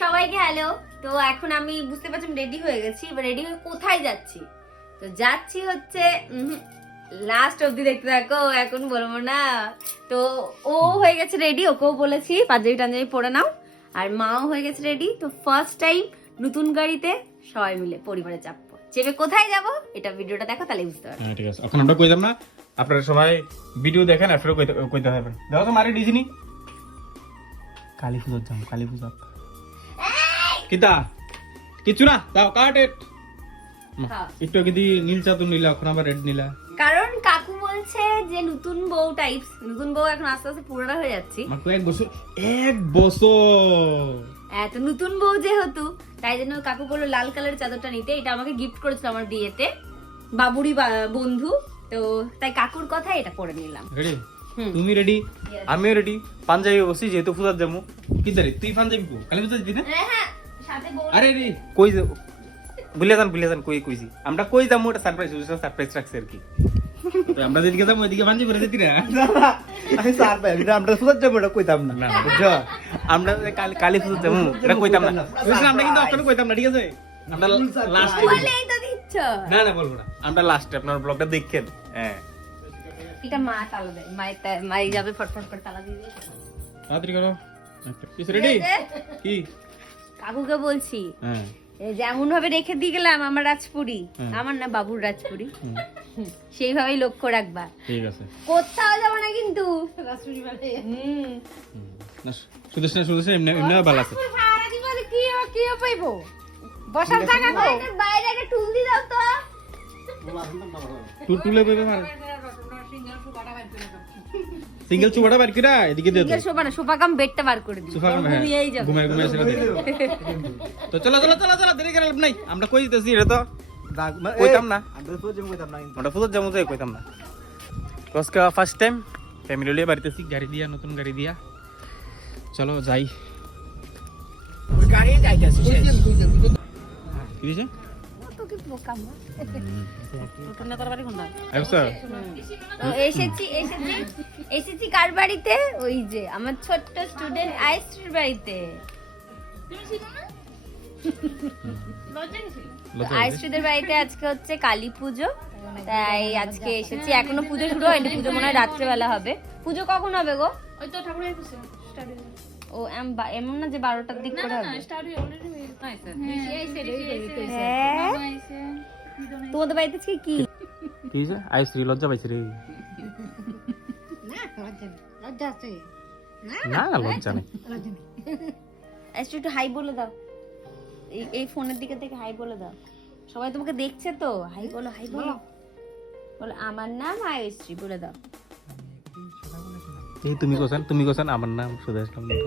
সবাইকে হ্যালো। তো এখন আমি বুঝতে পারছি রেডি হয়ে গেছি। এবার রেডি হয়ে কোথায় যাচ্ছি? তো যাচ্ছি হচ্ছে লাস্ট অবধি দেখতে থাকো, এখন বলবো না। তো ও হয়ে গেছে রেডি, ওকেও বলেছি পাঞ্জাবি টাঞ্জাবি পরে নাও। আর মাও হয়ে গেছে রেডি। তো ফার্স্ট টাইম নতুন গাড়িতে সবাই মিলে পরিবারে চাপবো। চেপে কোথায় যাব এটা ভিডিওটা দেখো, তাহলে বুঝতে পারবে। হ্যাঁ ঠিক আছে, এখন আমরা কইতাম না, আপনারা সবাই ভিডিও দেখেন, আপনারা কইতে পারবেন। দেখো তো মারি ডিজনি কালী পূজার যাম, কালী পূজা কিতা কিছু না, দাও কাট এট। একটু আগে দি নীল চাদর নিলা, এখন আবার রেড নিলা। কারণ কাকু বলছে যে নতুন বউ টাইপস, নতুন বউ এখন আস্তে আস্তে পুরোটা হয়ে যাচ্ছি। মাত্র এক বছর তো নতুন বউ যেহেতু, তাই জন্য কাকু বললো লাল কালারের চাদরটা নিতে। এটা আমাকে গিফট করেছিল আমার বিয়েতে, বাবুরি বন্ধু। তো তাই কাকুর কথা এটা পরে নিলাম। রেডি? তুমি রেডি, আমিও রেডি। পাঞ্জাবি বসি যেহেতু পূজার যাবো। কি দাঁড়ি তুই পাঞ্জাবি কো কালী পূজা দিবি না? হ্যাঁ সাথে বউ। আরে রে কই ভুলে যান কইছি আমরা কই যাবো, ওটা সারপ্রাইজ রাখছি আর কি। তো আমরা যেদিকে যাবো ওইদিকে পাঞ্জাবি পরে যেতি না। আমি সারপ্রাইজ আমরা পূজার যাবো এটা কইতাম না, বুঝছো? আমরা কালী পূজা যাবো এটা কইতাম না। বুঝছেন, আমরা কিন্তু অক্ষরে কইতাম না, ঠিক আছে? আমরা লাস্টে বলেই তো দিচ্ছ। না বলবো না, আমরা লাস্টে আপনার ব্লগটা দেখেন। হ্যাঁ এটা মা তালা দেয়, মাই যাবে ফটফট করে তালা দিয়ে দিয়ে। তাড়াতাড়ি করো। কিছু রেডি কি? কাকুকে বলছি হ্যাঁ যেমন ভাবে রেখে দিয়ে গেলাম আমার রাজপুরি, আমার না বাবুর রাজপুরি, সেইভাবেই লক্ষ্য রাখবা। ঠিক আছে, কোথাও যাবো না কিন্তু। না সুদেশ এমনি ভালো আছে। কি পাইবো বসার জায়গা কই? বাইরে একটা টুল দি দাও তো। টুলে কইবে মার সিঙ্গেল সোফাটা বার কইরা এদিকে দে। সিঙ্গেল সোফা না, সোফা কাম বেডটা বার করে দিই। সোফা ঘুমিয়েই যাবে, ঘুমায় এসে দে। তো চলো দেরি করে লাভ নাই, আমরা কই দিতেছি এটা তো কইতাম না। আমরা পূজার যাবো কইতাম না, আমরা পূজার যাবো তো কইতাম না। কসকা ফার্স্ট টাইম ফ্যামিলি লিয়ে বাড়িতেছি, গাড়ি দিয়া, নতুন গাড়ি দিয়া। চলো যাই। ওই গাড়ি যাইতাছি শেষ। কি দিছে? তো কি বোকা মা। ওখানে তোর বাড়ি কোনটা? আইসা এসেছি কার বাড়িতে? ওই যে আমার ছোট্ট স্টুডেন্ট আইসির বাড়িতে। আইসিদের বাড়িতে আজকে হচ্ছে কালী পুজো, তাই আজকে এসেছি। এখনো পুজো শুরু হয়নি, পুজো মনে হয় রাত্রেবেলা হবে। পুজো কখন হবে গো? ওই তো ঠাকুরের কাছে স্টার্ট হয়ে ও এমন না যে 12টার দিক করে হবে। স্টার্ট হয়ে অলরেডি হয়ে গেছে। হ্যাঁ তোমাদের বাড়িতে আজকে কি? কি হইছে? আইসরি লজ্জা পাইছে রে। না লজ্জা নেই। একটু হাই বলে দাও, এই ফোনের দিকে থেকে হাই বলে দাও। সবাই তোমাকে দেখছে তো, হাই বলো, হাই বলো। বলো আমার নাম আয়শ্রী বলে দাও। এই তুমি কোছেন আমার নাম সুদেশটা মণ্ডল।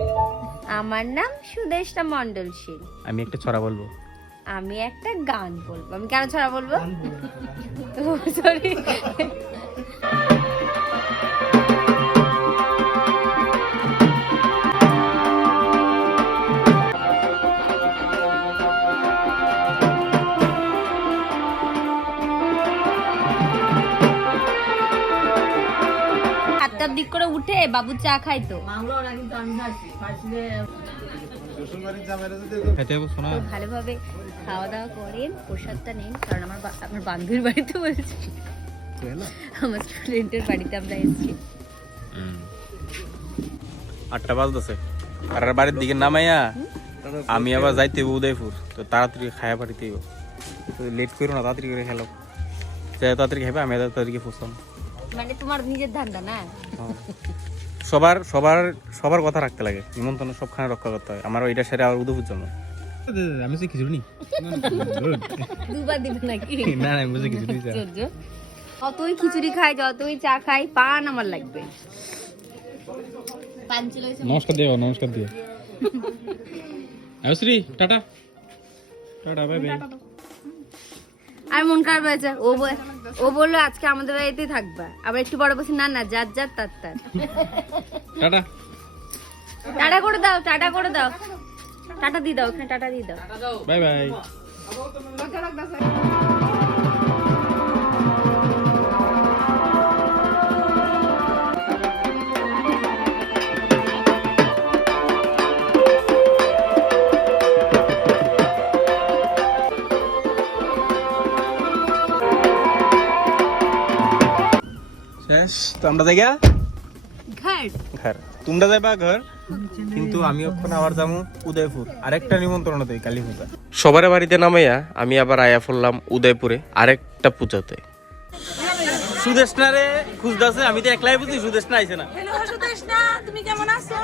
আমার নাম সুদেশটা মণ্ডলশীল। আমি একটা ছড়া বলবো। আমি একটা গান বলবো। আমি কেন ছড়া বলবো? সরি। দিক করে উঠে বাবু চা খাইতো। ভালোভাবে খাওয়া দাওয়া করেন, প্রসাদটা নিন। কারণ আমার বান্ধবীর বাড়িতে বলছি, আমার স্টুডেন্টের বাড়িতে আমরা এসেছি। 8টা বাজতেছে, আর বাড়ির দিকে নামাইয়া আমি আবার যাইতে উদয়পুর। তো তাড়াতাড়ি খায়া বাড়িতে লেট করো না, তাড়াতাড়ি করে খেলো। তাড়াতাড়ি খাইবে, আমি তাড়াতাড়ি ফুসলাম। মানে তোমার নিজের ধান্দা না? সবার কথা রাখতে লাগে, নিমন্ত্রণ সবখানে রক্ষা করতে হয়। আমার ওইটা সেরে আবার উদয়পুর জন্য আমি সে খিচুড়ি দুবার দিবে নাকি? না আমি বুঝে খিচুড়ি। যতই খিচুড়ি খাই, যতই চা খাই, পান আমার লাগবে। নমস্কার দিও আয়ুশ্রী, টাটা বাই বাই। আর মন খারাপ হয়েছে, ও বললো আজকে আমাদের বাড়িতেই থাকবা। আবার একটু বড় বলছি না যার তার। টাটা করে দাও, টাটা দিয়ে দাও, ওখানে টাটা দিয়ে দাও। Bye bye. শেষ তো আমরা যাই ঘর ঘর তোমরা যাইবা ঘর কিন্তু আমি ওখানে আবার যাবো উদয়পুর আরেকটা নিমন্ত্রণ দেই কালী পূজা সবার বাড়িতে নামাইয়া আমি আবার আয়া পড়লাম উদয়পুরে আরেকটা পূজাতে। সুদেশনারে খুঁজতেছে আমি তো একলাই বুঝি সুদেশনা আইছে না হ্যালো সুদেশনা, তুমি কেমন আছো?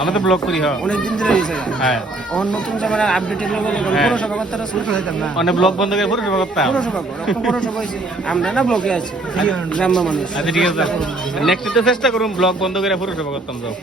আমরা তো ব্লগ করি হ্যাঁ অনেকদিন ধরে হয়েছে হ্যাঁ নতুন জামানার আপডেট এগুলো হ্যাঁ। পৌরসভা কর্তারা শুরু হইতাম না অনেক ব্লগ বন্ধ করে পুরো করতাম পৌরসভা পৌরসভা হয়েছে আমরা না ব্লকে আছি গ্রাম্য মানুষ আচ্ছা ঠিক আছে নেক্সট চেষ্টা করুন ব্লগ বন্ধ করে পুরো সভা করতাম যাও